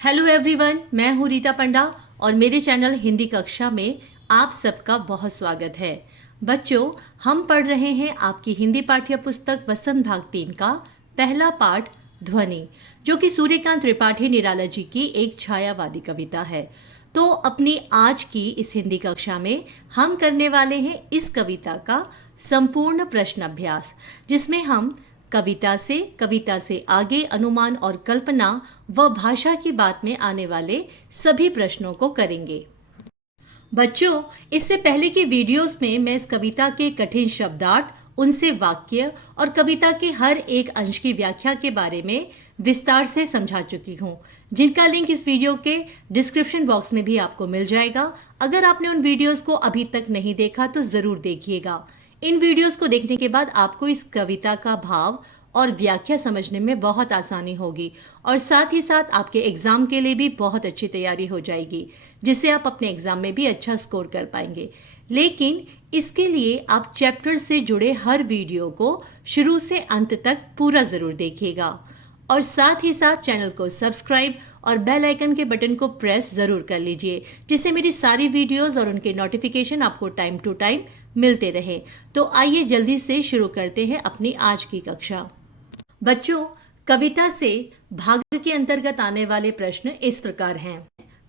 Hello everyone, मैं हूँ रीता पंडा और मेरे चैनल हिंदी कक्षा में आप सबका बहुत स्वागत है। बच्चों, हम पढ़ रहे हैं आपकी हिंदी पाठ्य पुस्तक वसंत भाग 3 का पहला पाठ ध्वनि, जो कि सूर्यकांत त्रिपाठी निराला जी की एक छायावादी कविता है। तो अपनी आज की इस हिंदी कक्षा में हम करने वाले हैं इस कविता का संपूर्ण प्रश्न अभ्यास, जिसमें हम कविता से आगे अनुमान और कल्पना व भाषा की बात में आने वाले सभी प्रश्नों को करेंगे। बच्चों, इससे पहले की वीडियोस में मैं इस कविता के कठिन शब्दार्थ, उनसे वाक्य और कविता के हर एक अंश की व्याख्या के बारे में विस्तार से समझा चुकी हूँ, जिनका लिंक इस वीडियो के डिस्क्रिप्शन बॉक्स में भी आपको मिल जाएगा। अगर आपने उन वीडियोस को अभी तक नहीं देखा तो ज़रूर देखिएगा। इन वीडियोस को देखने के बाद आपको इस कविता का भाव और व्याख्या समझने में बहुत आसानी होगी और साथ ही साथ आपके एग्ज़ाम के लिए भी बहुत अच्छी तैयारी हो जाएगी, जिससे आप अपने एग्ज़ाम में भी अच्छा स्कोर कर पाएंगे। लेकिन इसके लिए आप चैप्टर से जुड़े हर वीडियो को शुरू से अंत तक पूरा ज़रूर देखिएगा और साथ ही साथ चैनल को सब्सक्राइब और बेल आइकन के बटन को प्रेस ज़रूर कर लीजिए, जिससे मेरी सारी वीडियोस और उनके नोटिफिकेशन आपको टाइम टू टाइम मिलते रहे। तो आइए जल्दी से शुरू करते हैं अपनी आज की कक्षा। बच्चों, कविता से भाग के अंतर्गत आने वाले प्रश्न इस प्रकार हैं।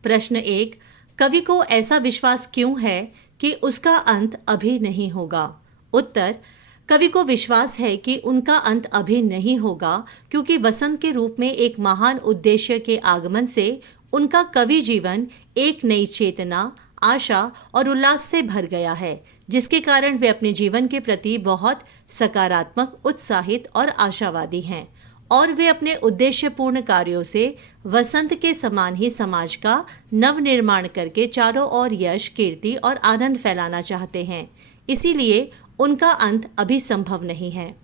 प्रश्न 1, कवि को ऐसा विश्वास क्यों है कि उसका अंत अभी नहीं होगा? उत्तर, कवि को विश्वास है कि उनका अंत अभी नहीं होगा, क्योंकि वसंत के रूप में एक महान उद्देश्य के आगमन से उनका कवि जीवन एक नई चेतना, आशा और उल्लास से भर गया है, जिसके कारण वे अपने जीवन के प्रति बहुत सकारात्मक, उत्साहित और आशावादी हैं और वे अपने उद्देश्यपूर्ण कार्यों से वसंत के समान ही समाज का नवनिर्माण करके चारों ओर यश, कीर्ति और आनंद फैलाना चाहते हैं। इसीलिए उनका अंत अभी संभव नहीं है।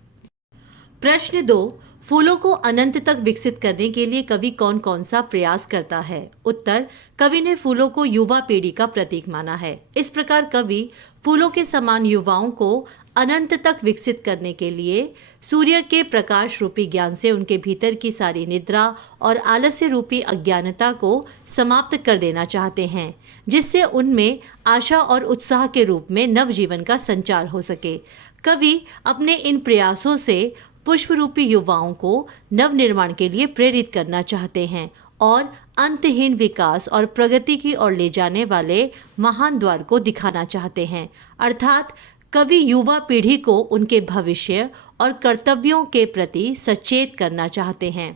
प्रश्न 2, फूलों को अनंत तक विकसित करने के लिए कवि कौन कौन सा प्रयास करता है? उत्तर, कवि ने फूलों को युवा पीढ़ी का प्रतीक माना है। इस प्रकार कवि फूलों के समान युवाओं को अनंत तक विकसित करने के लिए सूर्य के प्रकाश रूपी ज्ञान से उनके भीतर की सारी निद्रा और आलस्य रूपी अज्ञानता को समाप्त कर देना चाहते हैं, जिससे उनमें आशा और उत्साह के रूप में नवजीवन का संचार हो सके। कवि अपने इन प्रयासों से पुष्प रूपी युवाओं को नवनिर्माण के लिए प्रेरित करना चाहते हैं और अंतहीन विकास और प्रगति की ओर ले जाने वाले महान द्वार को दिखाना चाहते हैं। अर्थात कवि युवा पीढ़ी को उनके भविष्य और कर्तव्यों के प्रति सचेत करना चाहते हैं।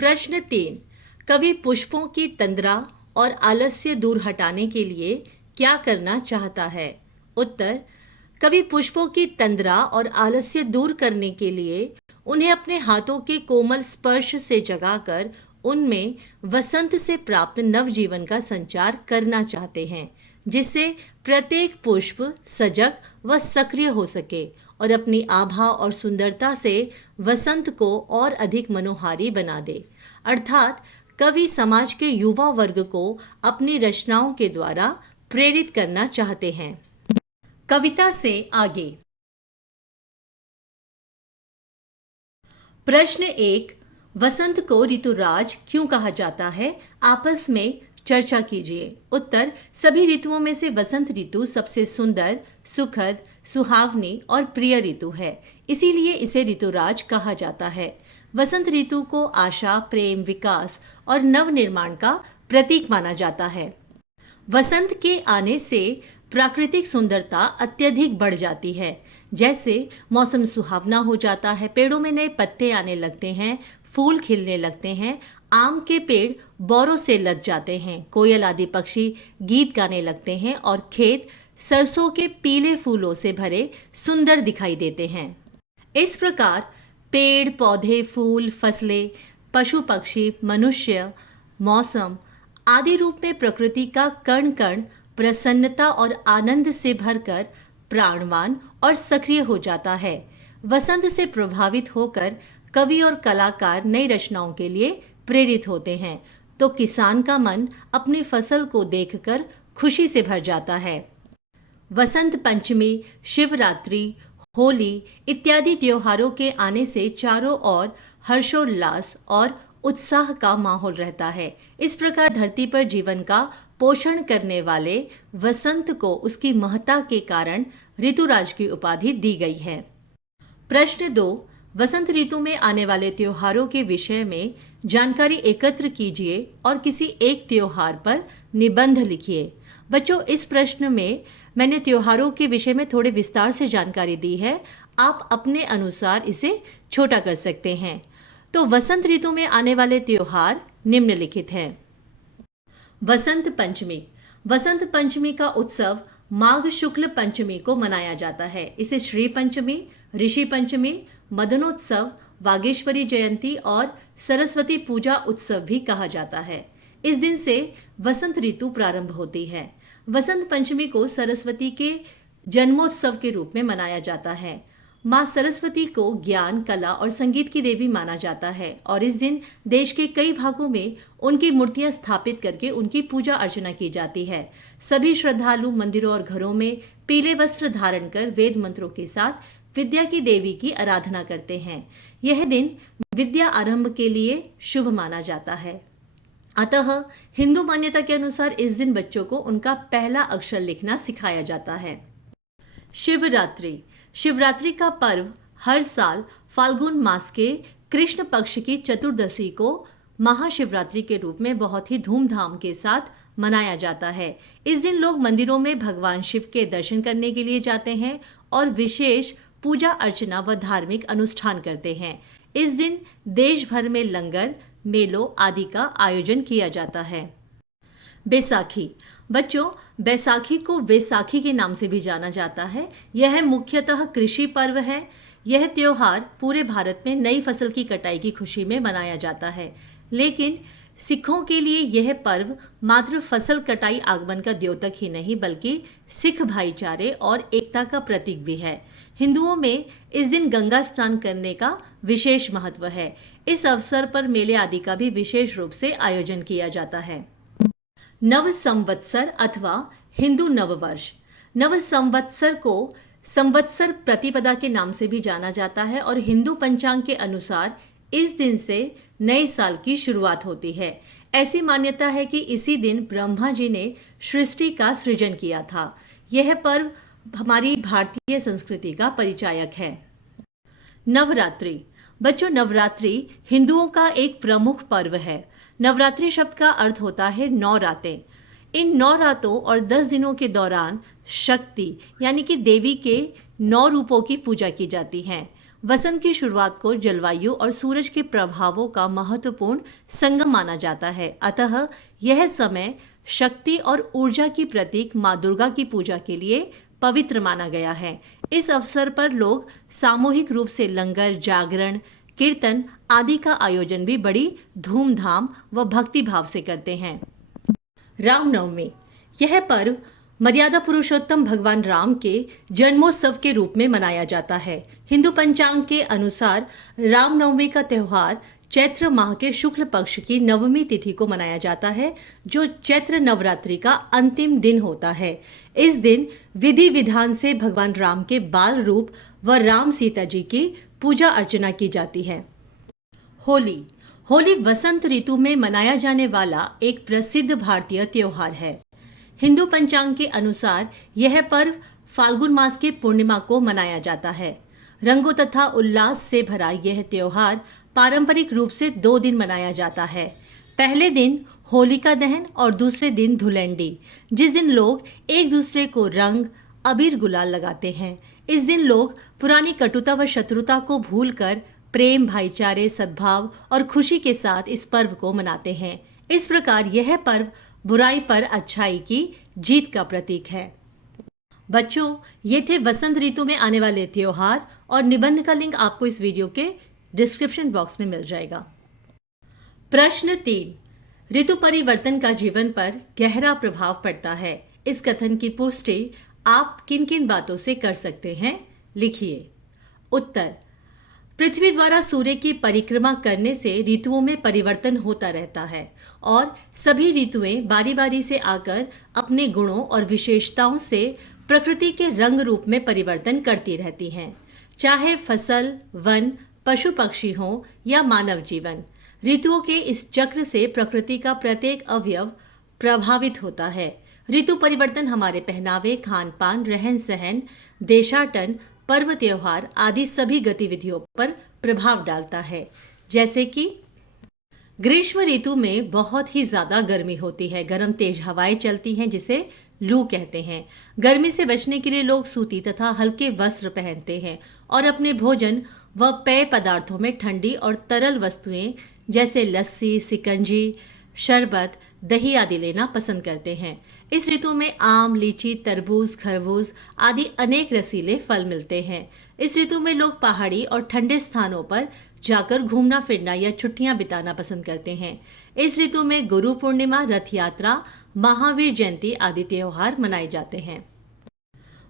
प्रश्न 3, कवि पुष्पों की तंद्रा और आलस्य दूर हटाने के लिए क्या करना चाहता है? उत्तर, कवि पुष्पों की तंद्रा और आलस्य दूर करने के लिए उन्हें अपने हाथों के कोमल स्पर्श से जगाकर उनमें वसंत से प्राप्त नवजीवन का संचार करना चाहते हैं, जिससे प्रत्येक पुष्प सजग व सक्रिय हो सके और अपनी आभा और सुंदरता से वसंत को और अधिक मनोहारी बना दे। अर्थात कवि समाज के युवा वर्ग को अपनी रचनाओं के द्वारा प्रेरित करना चाहते हैं। कविता से आगे। प्रश्न 1, वसंत को ऋतुराज क्यों कहा जाता है? आपस में चर्चा कीजिए। उत्तर, सभी ऋतुओं में से वसंत ऋतु सबसे सुंदर, सुखद, सुहावनी और प्रिय ऋतु है, इसीलिए इसे ऋतुराज कहा जाता है। वसंत ऋतु को आशा, प्रेम, विकास और नवनिर्माण का प्रतीक माना जाता है। वसंत के आने से प्राकृतिक सुंदरता अत्यधिक बढ़ जाती है, जैसे मौसम सुहावना हो जाता है, पेड़ों में नए पत्ते आने लगते हैं, फूल खिलने लगते हैं, आम के पेड़ बौरों से लद जाते हैं, कोयल आदि पक्षी गीत गाने लगते हैं और खेत सरसों के पीले फूलों से भरे सुंदर दिखाई देते हैं। इस प्रकार पेड़, पौधे, फूल, फसलें, पशु पक्षी, मनुष्य, मौसम आदि रूप में प्रकृति का कण कण प्रसन्नता और आनंद से भरकर प्राणवान और सक्रिय हो जाता है। वसंत से प्रभावित होकर कवि और कलाकार नई रचनाओं के लिए प्रेरित होते हैं, तो किसान का मन अपनी फसल को देखकर खुशी से भर जाता है। वसंत पंचमी, शिवरात्रि, होली इत्यादि त्योहारों के आने से चारों ओर हर्षोल्लास और उत्साह का माहौल रहता है। इस प्रकार धरती पर जीवन का पोषण करने वाले वसंत को उसकी महत्ता के कारण ऋतुराज की उपाधि दी गई है। प्रश्न 2, वसंत ऋतु में आने वाले त्योहारों के विषय में जानकारी एकत्र कीजिए और किसी एक त्योहार पर निबंध लिखिए। बच्चों, इस प्रश्न में मैंने त्योहारों के विषय में थोड़े विस्तार से जानकारी दी है। आप अपने अनुसार इसे छोटा कर सकते हैं। तो वसंत ऋतु में आने वाले त्योहार निम्नलिखित हैं। वसंत पंचमी। वसंत पंचमी का उत्सव माघ शुक्ल पंचमी को मनाया जाता है। इसे श्री पंचमी, ऋषि पंचमी, मदनोत्सव, वागेश्वरी जयंती और सरस्वती पूजा उत्सव भी कहा जाता है। इस दिन से वसंत ऋतु प्रारंभ होती है। वसंत पंचमी को सरस्वती के जन्मोत्सव के रूप में मनाया जाता है। माँ सरस्वती को ज्ञान, कला और संगीत की देवी माना जाता है और इस दिन देश के कई भागों में उनकी मूर्तियां स्थापित करके उनकी पूजा अर्चना की जाती है। सभी श्रद्धालु मंदिरों और घरों में पीले वस्त्र धारण कर वेद मंत्रों के साथ विद्या की देवी की आराधना करते हैं। यह दिन विद्या आरंभ के लिए शुभ माना जाता है। अतः हिंदू मान्यता के अनुसार इस दिन बच्चों को उनका पहला अक्षर लिखना सिखाया जाता है। शिवरात्रि। शिवरात्रि का पर्व हर साल फाल्गुन मास के कृष्ण पक्ष की चतुर्दशी को महाशिवरात्रि के रूप में बहुत ही धूमधाम के साथ मनाया जाता है। इस दिन लोग मंदिरों में भगवान शिव के दर्शन करने के लिए जाते हैं और विशेष पूजा अर्चना व धार्मिक अनुष्ठान करते हैं। इस दिन देश भर में लंगर, मेलों आदि का आयोजन किया जाता है। बैसाखी। बच्चों, बैसाखी को वैसाखी के नाम से भी जाना जाता है। यह मुख्यतः कृषि पर्व है। यह त्योहार पूरे भारत में नई फसल की कटाई की खुशी में मनाया जाता है, लेकिन सिखों के लिए यह पर्व मात्र फसल कटाई आगमन का द्योतक ही नहीं बल्कि सिख भाईचारे और एकता का प्रतीक भी है। हिंदुओं में इस दिन गंगा स्नान करने का विशेष महत्व है। इस अवसर पर मेले आदि का भी विशेष रूप से आयोजन किया जाता है। नव संवत्सर अथवा हिंदू नववर्ष। नव संवत्सर को संवत्सर प्रतिपदा के नाम से भी जाना जाता है और हिंदू पंचांग के अनुसार इस दिन से नए साल की शुरुआत होती है। ऐसी मान्यता है कि इसी दिन ब्रह्मा जी ने सृष्टि का सृजन किया था। यह पर्व हमारी भारतीय संस्कृति का परिचायक है। नवरात्रि। बच्चों, नवरात्रि हिंदुओं का एक प्रमुख पर्व है। नवरात्रि शब्द का अर्थ होता है 9 रातें। इन 9 रातों और 10 दिनों के दौरान शक्ति यानी कि देवी के 9 रूपों की पूजा की जाती है। वसंत की शुरुआत को जलवायु और सूरज के प्रभावों का महत्वपूर्ण संगम माना जाता है। अतः यह समय शक्ति और ऊर्जा की प्रतीक माँ दुर्गा की पूजा के लिए पवित्र माना गया है। इस अवसर पर लोग सामूहिक रूप से लंगर, जागरण, कीर्तन आदि का आयोजन भी बड़ी धूमधाम व भक्ति भाव से करते हैं। रामनवमी। यह पर्व मर्यादा पुरुषोत्तम भगवान राम के जन्मोत्सव के रूप में मनाया जाता है। हिंदू पंचांग के अनुसार रामनवमी का त्यौहार चैत्र माह के शुक्ल पक्ष की नवमी तिथि को मनाया जाता है, जो चैत्र नवरात्रि का अंतिम दिन होता है। इस दिन विधि विधान से भगवान राम के बाल रूप व राम सीता जी की पूजा अर्चना की जाती है। होली। होली वसंत ऋतु में मनाया जाने वाला एक प्रसिद्ध भारतीय त्योहार है। हिंदू पंचांग के अनुसार यह पर्व फाल्गुन मास के पूर्णिमा को मनाया जाता है। रंगों तथा उल्लास से भरा यह त्योहार पारंपरिक रूप से 2 दिन मनाया जाता है। पहले दिन होलिका दहन और दूसरे दिन धुलंडी, जिस दिन लोग एक दूसरे को रंग, अबीर, गुलाल लगाते हैं। इस दिन लोग पुरानी कटुता व शत्रुता को भूलकर प्रेम, भाईचारे, सद्भाव और खुशी के साथ इस पर्व को मनाते हैं। इस प्रकार यह पर्व बुराई पर अच्छाई की जीत का प्रतीक है। बच्चों, ये थे वसंत ऋतु में आने वाले त्योहार और निबंध का लिंक आपको इस वीडियो के डिस्क्रिप्शन बॉक्स में मिल जाएगा। प्रश्न 3, ऋतु परिवर्तन का जीवन पर गहरा प्रभाव पड़ता है। इस कथन की पुष्टि आप किन किन बातों से कर सकते हैं, लिखिए। उत्तर, पृथ्वी द्वारा सूर्य की परिक्रमा करने से ऋतुओं में परिवर्तन होता रहता है और सभी ऋतुएं बारी बारी से आकर अपने गुणों और विशेषताओं से प्रकृति के रंग रूप में परिवर्तन करती रहती हैं। चाहे फसल, वन, पशु पक्षी हो या मानव जीवन, ऋतुओं के इस चक्र से प्रकृति का प्रत्येक अवयव प्रभावित होता है। ऋतु परिवर्तन हमारे पहनावे, खान पान, रहन सहन, देशाटन, पर्व त्योहार आदि सभी गतिविधियों पर प्रभाव डालता है। जैसे कि ग्रीष्म ऋतु में बहुत ही ज्यादा गर्मी होती है, गर्म तेज हवाएं चलती हैं जिसे लू कहते हैं। गर्मी से बचने के लिए लोग सूती तथा हल्के वस्त्र पहनते हैं और अपने भोजन व पेय पदार्थों में ठंडी और तरल वस्तुएं जैसे लस्सी, सिकंजी, शरबत, दही आदि लेना पसंद करते हैं। इस ऋतु में आम, लीची, तरबूज, खरबूज आदि अनेक रसीले फल मिलते हैं। इस ऋतु में लोग पहाड़ी और ठंडे स्थानों पर जाकर घूमना फिरना या छुट्टियां बिताना पसंद करते हैं। इस ऋतु में गुरु पूर्णिमा, रथ यात्रा, महावीर जयंती आदि त्योहार मनाए जाते हैं।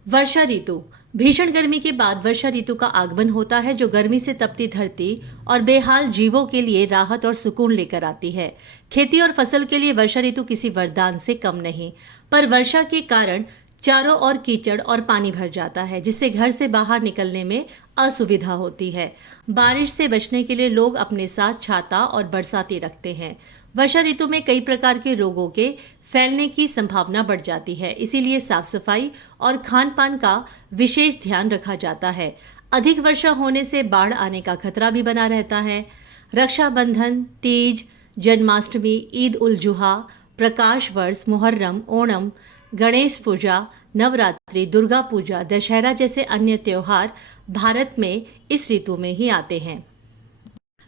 वर्षा ऋतु। भीषण गर्मी के बाद वर्षा ऋतु का आगमन होता है, जो गर्मी से तपती धरती और बेहाल जीवों के लिए राहत और सुकून लेकर आती है। खेती और फसल के लिए वर्षा ऋतु किसी वरदान से कम नहीं, पर वर्षा के कारण चारों ओर कीचड़ और पानी भर जाता है, जिससे घर से बाहर निकलने में असुविधा होती है। बारिश से बचने के लिए लोग अपने साथ छाता और बरसाती रखते हैं। वर्षा ऋतु में कई प्रकार के रोगों के फैलने की संभावना बढ़ जाती है, इसीलिए साफ सफाई और खान पान का विशेष ध्यान रखा जाता है। अधिक वर्षा होने से बाढ़ आने का खतरा भी बना रहता है। रक्षाबंधन, तीज, जन्माष्टमी, ईद उल जुहा, प्रकाश वर्ष, मुहर्रम, ओणम, गणेश पूजा, नवरात्रि, दुर्गा पूजा, दशहरा जैसे अन्य त्योहार भारत में इस ऋतु में ही आते हैं।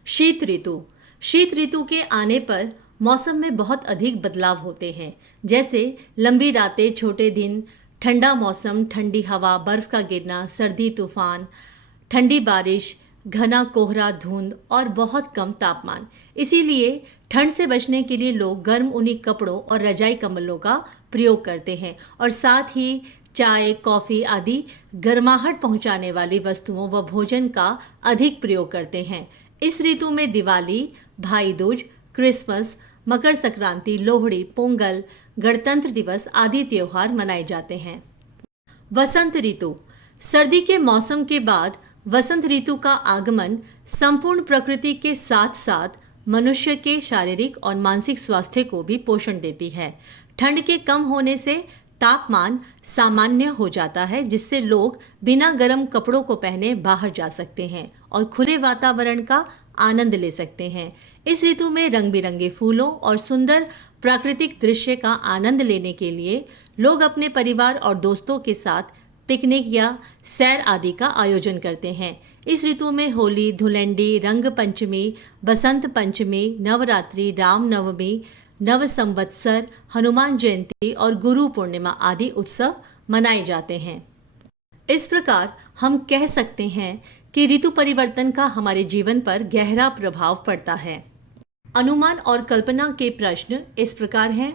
शीत ऋतु। शीत ऋतु के आने पर मौसम में बहुत अधिक बदलाव होते हैं, जैसे लंबी रातें, छोटे दिन, ठंडा मौसम, ठंडी हवा, बर्फ का गिरना, सर्दी, तूफान, ठंडी बारिश, घना कोहरा, धुंध और बहुत कम तापमान। इसीलिए ठंड से बचने के लिए लोग गर्म ऊनी कपड़ों और रजाई कंबलों का प्रयोग करते हैं और साथ ही चाय, कॉफ़ी आदि गर्माहट पहुंचाने वाली वस्तुओं व भोजन का अधिक प्रयोग करते हैं। इस ऋतु में दिवाली, भाई दूज, क्रिसमस, मकर संक्रांति, लोहड़ी, पोंगल, गणतंत्र दिवस आदि त्योहार मनाए जाते हैं। वसंत ऋतु। सर्दी के मौसम के बाद वसंत ऋतु का आगमन संपूर्ण प्रकृति के साथ साथ मनुष्य के शारीरिक और मानसिक स्वास्थ्य को भी पोषण देती है। ठंड के कम होने से तापमान सामान्य हो जाता है, जिससे लोग बिना गर्म कपड़ों को पहने बाहर जा सकते हैं और खुले वातावरण का आनंद ले सकते हैं। इस ऋतु में रंग बिरंगे फूलों और सुंदर प्राकृतिक दृश्य का आनंद लेने के लिए लोग अपने परिवार और दोस्तों के साथ पिकनिक या सैर आदि का आयोजन करते हैं। इस ऋतु में होली, धुलंडी, रंग पंचमी, बसंत पंचमी, नवरात्रि, रामनवमी, नव संवत्सर, हनुमान जयंती और गुरु पूर्णिमा आदि उत्सव मनाए जाते हैं। इस प्रकार हम कह सकते हैं कि ऋतु परिवर्तन का हमारे जीवन पर गहरा प्रभाव पड़ता है। अनुमान और कल्पना के प्रश्न इस प्रकार हैं।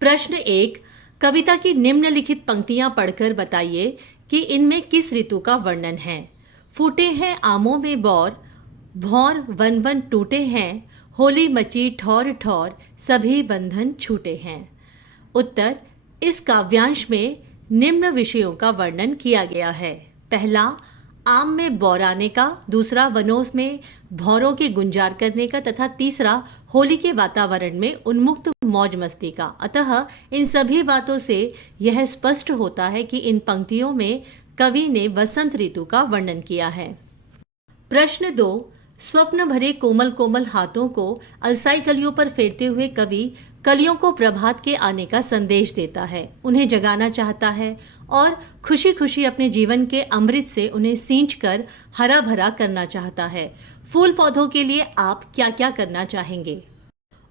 प्रश्न 1, कविता की निम्नलिखित पंक्तियां पढ़कर बताइए कि इनमें किस ऋतु का वर्णन है। फूटे हैं आमों में बौर, भौर वन वन टूटे हैं, होली मची ठौर ठौर, सभी बंधन छूटे हैं। उत्तर, इस काव्यांश में निम्न विषयों का वर्णन किया गया है। पहला, आम में बौर आने का, दूसरा, वनों में भौरों की गुंजार करने का तथा तीसरा, होली के वातावरण में उन्मुक्त मौज मस्ती का। अतः इन सभी बातों से यह स्पष्ट होता है कि इन पंक्तियों में कवि ने वसंत ऋतु का वर्णन किया है। प्रश्न 2, स्वप्न भरे कोमल कोमल हाथों को अलसाई कलियों पर फेरते हुए कवि कलियों को प्रभात के आने का संदेश देता है, उन्हें जगाना चाहता है और खुशी खुशी अपने जीवन के अमृत से उन्हें सींचकर हरा भरा करना चाहता है। फूल पौधों के लिए आप क्या क्या करना चाहेंगे?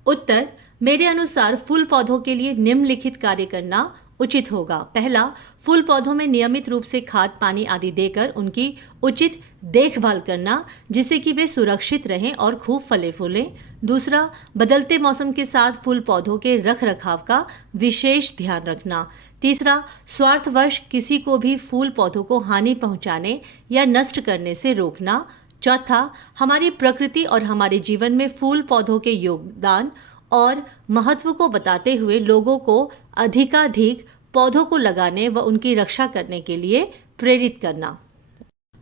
उत्तर, मेरे अनुसार फूल पौधों के लिए निम्नलिखित कार्य करना उचित होगा। पहला, फूल पौधों में नियमित रूप से खाद पानी आदि देकर उनकी उचित देखभाल करना, जिससे कि वे सुरक्षित रहें और खूब फले फूलें। दूसरा, बदलते मौसम के साथ फूल पौधों के रख रखाव का विशेष ध्यान रखना। तीसरा, स्वार्थवश किसी को भी फूल पौधों को हानि पहुंचाने या नष्ट करने से रोकना। चौथा, हमारी प्रकृति और हमारे जीवन में फूल पौधों के योगदान और महत्व को बताते हुए लोगों को अधिकाधिक पौधों को लगाने व उनकी रक्षा करने के लिए प्रेरित करना।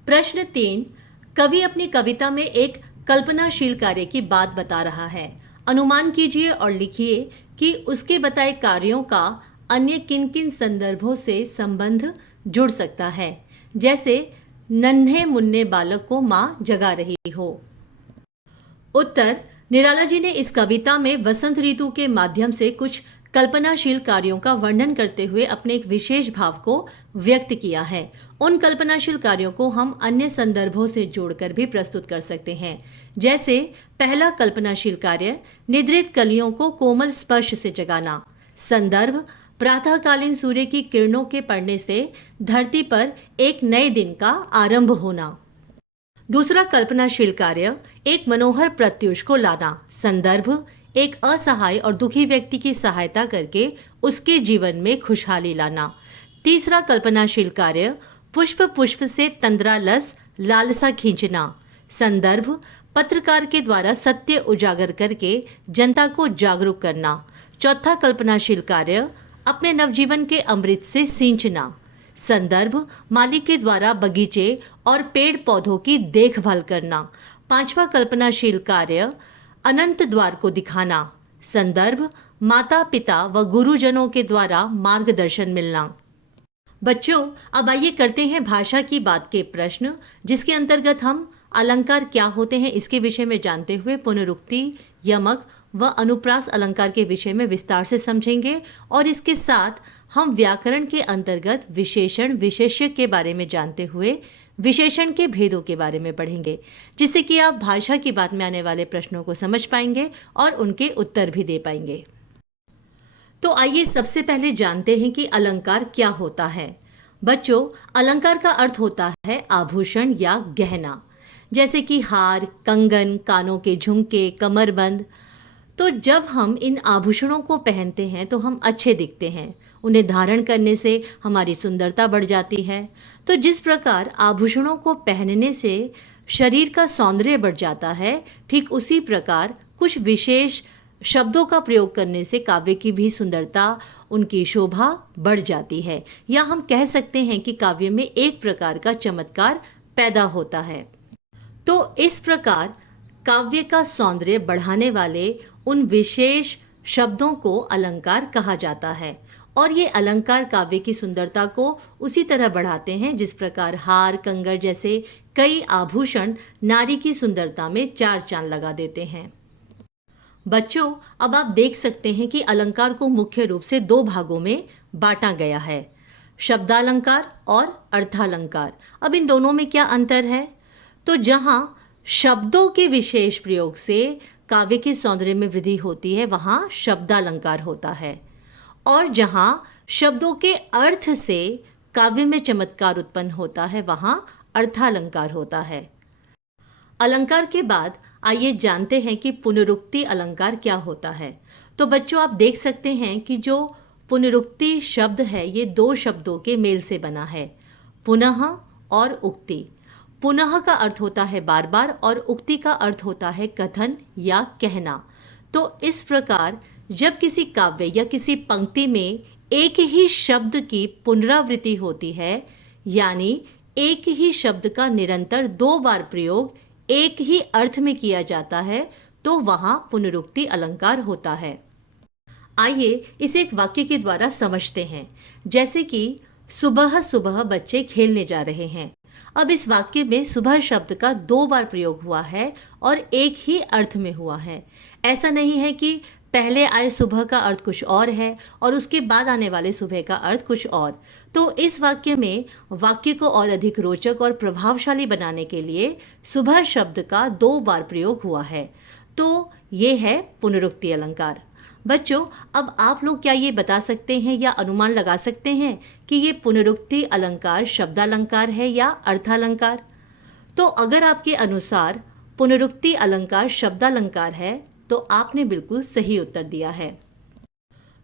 प्रश्न 3, कवि अपनी कविता में एक कल्पनाशील कार्य की बात बता रहा है। अनुमान कीजिए और लिखिए कि उसके बताए कार्यों का अन्य किन किन संदर्भों से संबंध जुड़ सकता है। जैसे नन्हे मुन्ने बालक को माँ जगा रही हो। उत्तर, निराला जी ने इस कविता में वसंत ऋतु के माध्यम से कुछ कल्पनाशील कार्यों का वर्णन करते हुए अपने एक विशेष भाव को व्यक्त किया है। उन कल्पनाशील कार्यों को हम अन्य संदर्भों से जोड़कर भी प्रस्तुत कर सकते हैं। जैसे पहला कल्पनाशील कार्य, निद्रित कलियों को कोमल स्पर्श से जगाना। संदर्भ, प्रातःकालीन सूर्य की किरणों के पड़ने से धरती पर एक नए दिन का आरंभ होना। दूसरा कल्पनाशील कार्य, एक मनोहर प्रत्यूष को लाना। संदर्भ, एक असहाय और दुखी व्यक्ति की सहायता करके उसके जीवन में खुशहाली लाना। तीसरा कल्पनाशील कार्य, पुष्प पुष्प से तंद्रालस लालसा खींचना। संदर्भ, पत्रकार के द्वारा सत्य उजागर करके जनता को जागरूक करना। चौथा कल्पनाशील कार्य, अपने नवजीवन के अमृत से सींचना। संदर्भ, माली के द्वारा बगीचे और पेड़ पौधों की देखभाल करना। पांचवा कल्पनाशील कार्य, अनंत द्वार को दिखाना। संदर्भ, माता पिता व गुरुजनों के द्वारा मार्गदर्शन मिलना। बच्चों, अब आइए करते हैं भाषा की बात के प्रश्न, जिसके अंतर्गत हम अलंकार क्या होते हैं इसके विषय में जानते हुए पुनरुक्ति, यमक व अनुप्रास अलंकार के विषय में विस्तार से समझेंगे और इसके साथ हम व्याकरण के अंतर्गत विशेषण विशेष्य के बारे में जानते हुए विशेषण के भेदों के बारे में पढ़ेंगे, जिससे कि आप भाषा की बात में आने वाले प्रश्नों को समझ पाएंगे और उनके उत्तर भी दे पाएंगे। तो आइए सबसे पहले जानते हैं कि अलंकार क्या होता है। बच्चों, अलंकार का अर्थ होता है आभूषण या गहना, जैसे कि हार, कंगन, कानों के झुमके, कमरबंद। तो जब हम इन आभूषणों को पहनते हैं तो हम अच्छे दिखते हैं, उन्हें धारण करने से हमारी सुंदरता बढ़ जाती है। तो जिस प्रकार आभूषणों को पहनने से शरीर का सौंदर्य बढ़ जाता है, ठीक उसी प्रकार कुछ विशेष शब्दों का प्रयोग करने से काव्य की भी सुंदरता, उनकी शोभा बढ़ जाती है, या हम कह सकते हैं कि काव्य में एक प्रकार का चमत्कार पैदा होता है। तो इस प्रकार काव्य का सौंदर्य बढ़ाने वाले उन विशेष शब्दों को अलंकार कहा जाता है, और ये अलंकार काव्य की सुंदरता को उसी तरह बढ़ाते हैं जिस प्रकार हार, कंगन जैसे कई आभूषण नारी की सुंदरता में चार चांद लगा देते हैं। बच्चों, अब आप देख सकते हैं कि अलंकार को मुख्य रूप से दो भागों में बांटा गया है, शब्दालंकार और अर्थालंकार। अब इन दोनों में क्या अंतर है? तो जहाँ शब्दों के विशेष प्रयोग से काव्य के सौंदर्य में वृद्धि होती है, वहाँ शब्दालंकार होता है, और जहाँ शब्दों के अर्थ से काव्य में चमत्कार उत्पन्न होता है, वहाँ अर्थालंकार होता है। अलंकार के बाद आइए जानते हैं कि पुनरुक्ति अलंकार क्या होता है। तो बच्चों, आप देख सकते हैं कि जो पुनरुक्ति शब्द है ये दो शब्दों के मेल से बना है, पुनः और उक्ति। पुनः का अर्थ होता है बार बार और उक्ति का अर्थ होता है कथन या कहना। तो इस प्रकार जब किसी काव्य या किसी पंक्ति में एक ही शब्द की पुनरावृत्ति होती है, यानी एक ही शब्द का निरंतर दो बार प्रयोग एक ही अर्थ में किया जाता है, तो वहाँ पुनरुक्ति अलंकार होता है। आइए इसे एक वाक्य के द्वारा समझते हैं, जैसे कि सुबह सुबह बच्चे खेलने जा रहे हैं। अब इस वाक्य में सुबह शब्द का दो बार प्रयोग हुआ है और एक ही अर्थ में हुआ है। ऐसा नहीं है कि पहले आए सुबह का अर्थ कुछ और है और उसके बाद आने वाले सुबह का अर्थ कुछ और। तो इस वाक्य में वाक्य को और अधिक रोचक और प्रभावशाली बनाने के लिए सुबह शब्द का दो बार प्रयोग हुआ है। तो ये है पुनरुक्ति अलंकार। बच्चों, अब आप लोग क्या ये बता सकते हैं या अनुमान लगा सकते हैं कि ये पुनरुक्ति अलंकार शब्दालंकार है या अर्थालंकार? तो अगर आपके अनुसार पुनरुक्ति अलंकार शब्दालंकार है तो आपने बिल्कुल सही उत्तर दिया है।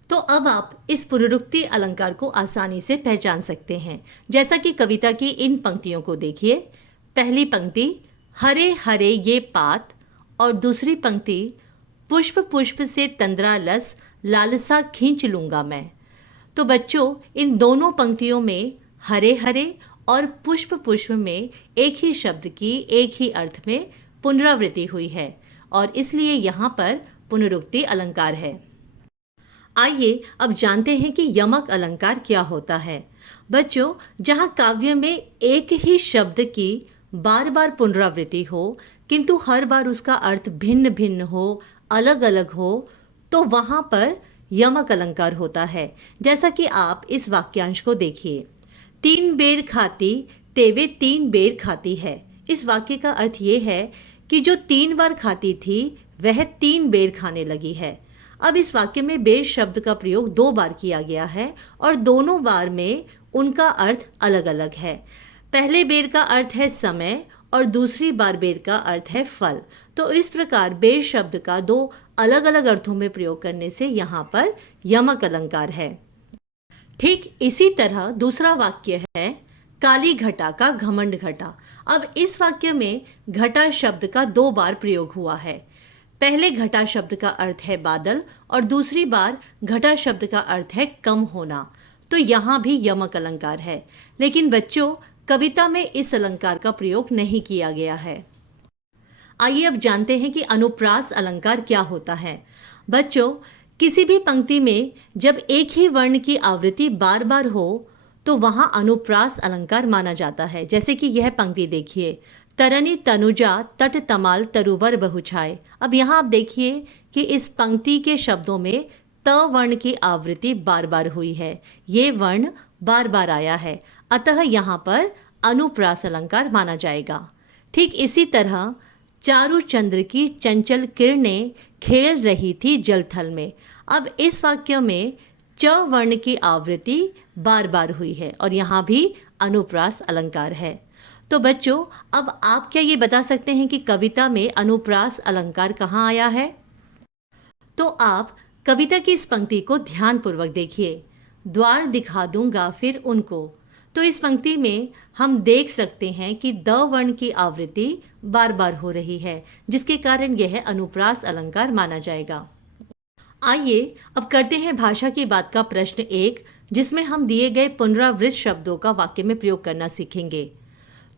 तो अब आप इस पुनरुक्ति अलंकार को आसानी से पहचान सकते हैं, जैसा कि कविता की इन पंक्तियों को देखिए। पहली पंक्ति हरे हरे ये पात, और दूसरी पंक्ति पुष्प पुष्प से तंद्रालस लालसा खींच लूंगा मैं। तो बच्चों, इन दोनों पंक्तियों में हरे हरे और पुष्प पुष्प में एक ही शब्द की एक ही अर्थ में पुनरावृत्ति हुई है और इसलिए यहाँ पर पुनरुक्ति अलंकार है। आइए अब जानते हैं कि यमक अलंकार क्या होता है। बच्चों, जहाँ काव्य में एक ही शब्द की बार बार पुनरावृत्ति हो किंतु हर बार उसका अर्थ भिन्न भिन्न हो, अलग अलग हो, तो वहाँ पर यमक अलंकार होता है। जैसा कि आप इस वाक्यांश को देखिए, 3 बेर खाती तेवे 3 बेर खाती है। इस वाक्य का अर्थ ये है कि जो 3 बार खाती थी वह 3 बेर खाने लगी है। अब इस वाक्य में बेर शब्द का प्रयोग 2 बार किया गया है और दोनों बार में उनका अर्थ अलग अलग है। पहले बेर का अर्थ है समय और दूसरी बार बेर का अर्थ है फल। तो इस प्रकार बेर शब्द का 2 अलग अलग अर्थों में प्रयोग करने से यहाँ पर यमक अलंकार है। ठीक इसी तरह दूसरा वाक्य है काली घटा का घमंड घटा। अब इस वाक्य में घटा शब्द का 2 बार प्रयोग हुआ है। पहले घटा शब्द का अर्थ है बादल और दूसरी बार घटा शब्द का अर्थ है कम होना। तो यहाँ भी यमक अलंकार है, लेकिन बच्चों कविता में इस अलंकार का प्रयोग नहीं किया गया है। आइए अब जानते हैं कि अनुप्रास अलंकार क्या होता है। बच्चों, किसी भी पंक्ति में जब एक ही वर्ण की आवृत्ति बार बार हो तो वहाँ अनुप्रास अलंकार माना जाता है। जैसे कि यह पंक्ति देखिए, तरनी तनुजा तट तमाल तरुवर बहुछाए। अब यहाँ आप देखिए कि इस पंक्ति के शब्दों में त वर्ण की आवृत्ति बार बार हुई है, ये वर्ण बार बार आया है, अतः यहाँ पर अनुप्रास अलंकार माना जाएगा। ठीक इसी तरह चारु चंद्र की चंचल किरणें खेल रही थी जलथल में। अब इस वाक्य में च वर्ण की आवृत्ति बार बार हुई है और यहाँ भी अनुप्रास अलंकार है। तो बच्चों, अब आप क्या ये बता सकते हैं कि कविता में अनुप्रास अलंकार कहाँ आया है? तो आप कविता की इस पंक्ति को ध्यानपूर्वक देखिए, द्वार दिखा दूंगा फिर उनको। तो इस पंक्ति में हम देख सकते हैं कि द वर्ण की आवृत्ति बार बार हो रही है, जिसके कारण यह अनुप्रास अलंकार माना जाएगा। आइए अब करते हैं भाषा की बात का प्रश्न 1, जिसमें हम दिए गए पुनरावृत्त शब्दों का वाक्य में प्रयोग करना सीखेंगे।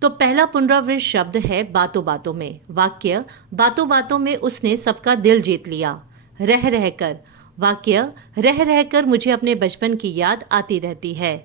तो पहला पुनरावृत्त शब्द है बातों बातों में। वाक्य बातों बातों में उसने सबका दिल जीत लिया। रह रह कर। वाक्य रह रह कर मुझे अपने बचपन की याद आती रहती है।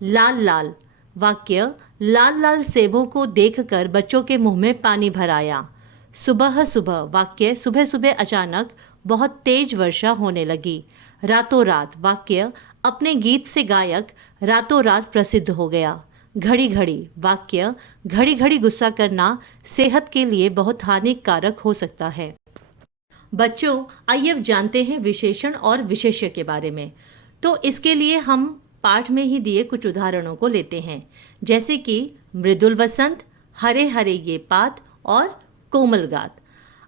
लाल लाल। वाक्य लाल लाल सेबों को देखकर बच्चों के मुंह में पानी भर आया। सुबह सुबह। वाक्य सुबह सुबह अचानक बहुत तेज वर्षा होने लगी। रातों रात। वाक्य अपने गीत से गायक रातों रात प्रसिद्ध हो गया। घड़ी घड़ी। वाक्य घड़ी घड़ी गुस्सा करना सेहत के लिए बहुत हानिकारक हो सकता है। बच्चों, आइए अब जानते हैं विशेषण और विशेष्य के बारे में। तो इसके लिए हम पाठ में ही दिए कुछ उदाहरणों को लेते हैं, जैसे कि मृदुल वसंत, हरे हरे ये पात और कोमल गात।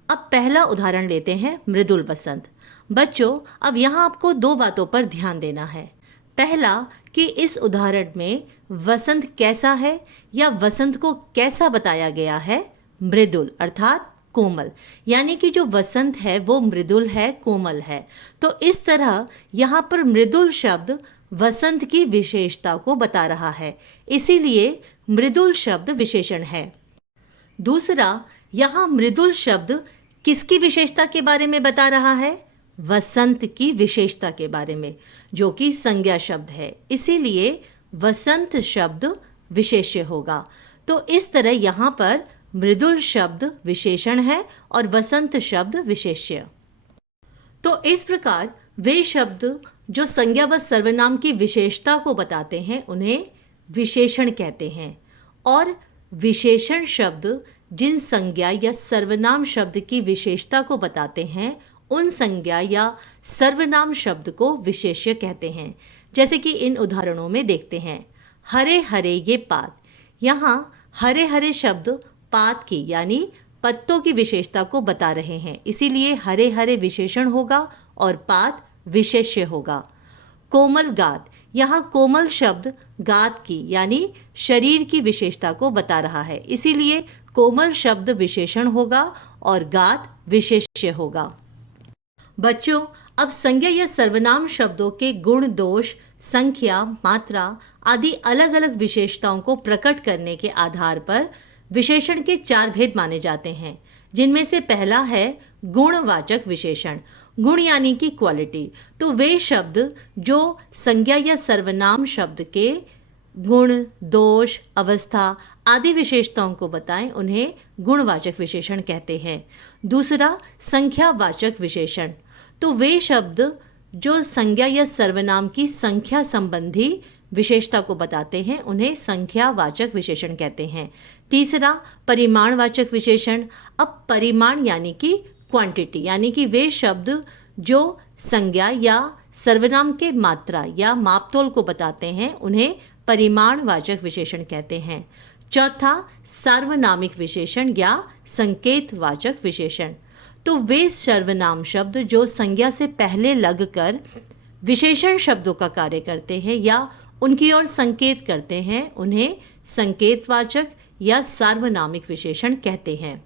अब पहला उदाहरण लेते हैं मृदुल वसंत। बच्चों, अब यहाँ आपको 2 बातों पर ध्यान देना है। पहला कि इस उदाहरण में वसंत कैसा है या वसंत को कैसा बताया गया है? मृदुल अर्थात कोमल, यानी कि जो वसंत है वो मृदुल है, कोमल है। तो इस तरह यहाँ पर मृदुल शब्द वसंत की विशेषता को बता रहा है, इसीलिए मृदुल शब्द विशेषण है। दूसरा, यहाँ मृदुल शब्द किसकी विशेषता के बारे में बता रहा है? वसंत की विशेषता के बारे में, जो कि संज्ञा शब्द है, इसीलिए वसंत शब्द विशेष्य होगा। तो इस तरह यहाँ पर मृदुल शब्द विशेषण है और वसंत शब्द विशेष्य। तो इस प्रकार वे शब्द जो संज्ञा व सर्वनाम की विशेषता को बताते हैं उन्हें विशेषण कहते हैं, और विशेषण शब्द जिन संज्ञा या सर्वनाम शब्द की विशेषता को बताते हैं उन संज्ञा या सर्वनाम शब्द को विशेष्य कहते हैं। जैसे कि इन उदाहरणों में देखते हैं, हरे हरे ये पात। यहाँ हरे हरे शब्द पात की यानी पत्तों की विशेषता को बता रहे हैं, इसीलिए हरे हरे विशेषण होगा और पात विशेष्य होगा। कोमल गात, यहाँ कोमल शब्द गात की यानी शरीर की विशेषता को बता रहा है, इसीलिए कोमल शब्द विशेषण होगा और गात विशेष्य होगा। बच्चों, अब संज्ञा या सर्वनाम शब्दों के गुण, दोष, संख्या, मात्रा आदि अलग अलग विशेषताओं को प्रकट करने के आधार पर विशेषण के 4 भेद माने जाते हैं। जिनमें से पहला है गुणवाचक विशेषण। गुण यानी कि क्वालिटी। तो वे शब्द जो संज्ञा या सर्वनाम शब्द के गुण, दोष, अवस्था आदि विशेषताओं को बताएं उन्हें गुणवाचक विशेषण कहते हैं। दूसरा संख्यावाचक विशेषण। तो वे शब्द जो संज्ञा या सर्वनाम की संख्या संबंधी विशेषता को बताते हैं उन्हें संख्यावाचक विशेषण कहते हैं। तीसरा परिमाणवाचक विशेषण। अब परिमाण यानी कि क्वांटिटी, यानी कि वे शब्द जो संज्ञा या सर्वनाम के मात्रा या मापतोल को बताते हैं उन्हें परिमाणवाचक विशेषण कहते हैं। चौथा सार्वनामिक विशेषण या संकेतवाचक विशेषण। तो वे सर्वनाम शब्द जो संज्ञा से पहले लगकर विशेषण शब्दों का कार्य करते हैं या उनकी ओर संकेत करते हैं उन्हें संकेतवाचक या सार्वनामिक विशेषण कहते हैं।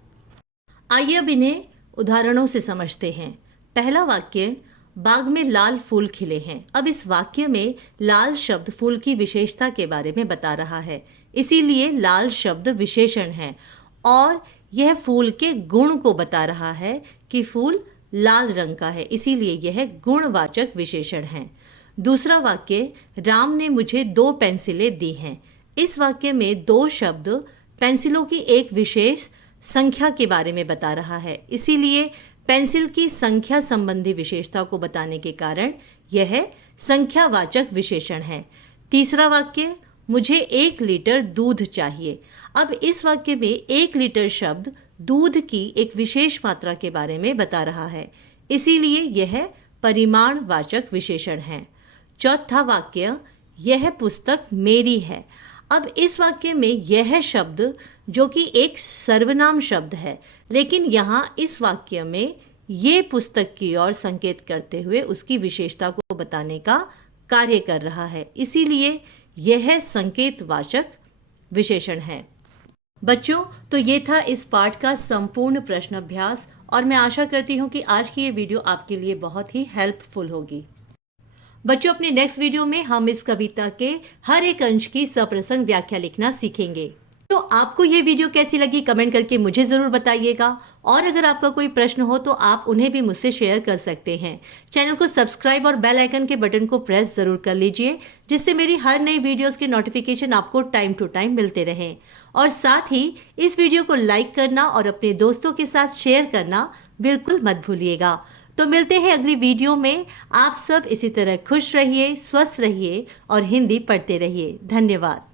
आइए अब इन्हें उदाहरणों से समझते हैं। पहला वाक्य, बाग में लाल फूल खिले हैं। अब इस वाक्य में लाल शब्द फूल की विशेषता के बारे में बता रहा है, इसीलिए लाल शब्द विशेषण है और यह फूल के गुण को बता रहा है कि फूल लाल रंग का है, इसीलिए यह गुणवाचक विशेषण है। दूसरा वाक्य, राम ने मुझे 2 पेंसिलें दी हैं। इस वाक्य में 2 शब्द पेंसिलों की एक विशेष संख्या के बारे में बता रहा है, इसीलिए पेंसिल की संख्या संबंधी विशेषता को बताने के कारण यह संख्यावाचक विशेषण है। तीसरा वाक्य, मुझे 1 लीटर दूध चाहिए। अब इस वाक्य में 1 लीटर शब्द दूध की एक विशेष मात्रा के बारे में बता रहा है, इसीलिए यह परिमाणवाचक विशेषण है। चौथा वाक्य, यह पुस्तक मेरी है। अब इस वाक्य में यह शब्द जो कि एक सर्वनाम शब्द है, लेकिन यहाँ इस वाक्य में ये पुस्तक की ओर संकेत करते हुए उसकी विशेषता को बताने का कार्य कर रहा है, इसीलिए यह संकेतवाचक विशेषण है। बच्चों, तो ये था इस पाठ का संपूर्ण प्रश्न अभ्यास और मैं आशा करती हूँ कि आज की ये वीडियो आपके लिए बहुत ही हेल्पफुल होगी। बच्चों, अपने नेक्स्ट वीडियो में हम इस कविता के हर एक अंश की सप्रसंग व्याख्या लिखना सीखेंगे। तो आपको ये वीडियो कैसी लगी कमेंट करके मुझे ज़रूर बताइएगा और अगर आपका कोई प्रश्न हो तो आप उन्हें भी मुझसे शेयर कर सकते हैं। चैनल को सब्सक्राइब और बेल आइकन के बटन को प्रेस ज़रूर कर लीजिए, जिससे मेरी हर नई वीडियोस के नोटिफिकेशन आपको टाइम टू टाइम मिलते रहें। और साथ ही इस वीडियो को लाइक करना और अपने दोस्तों के साथ शेयर करना बिल्कुल मत भूलिएगा। तो मिलते हैं अगली वीडियो में। आप सब इसी तरह खुश रहिए, स्वस्थ रहिए और हिंदी पढ़ते रहिए। धन्यवाद।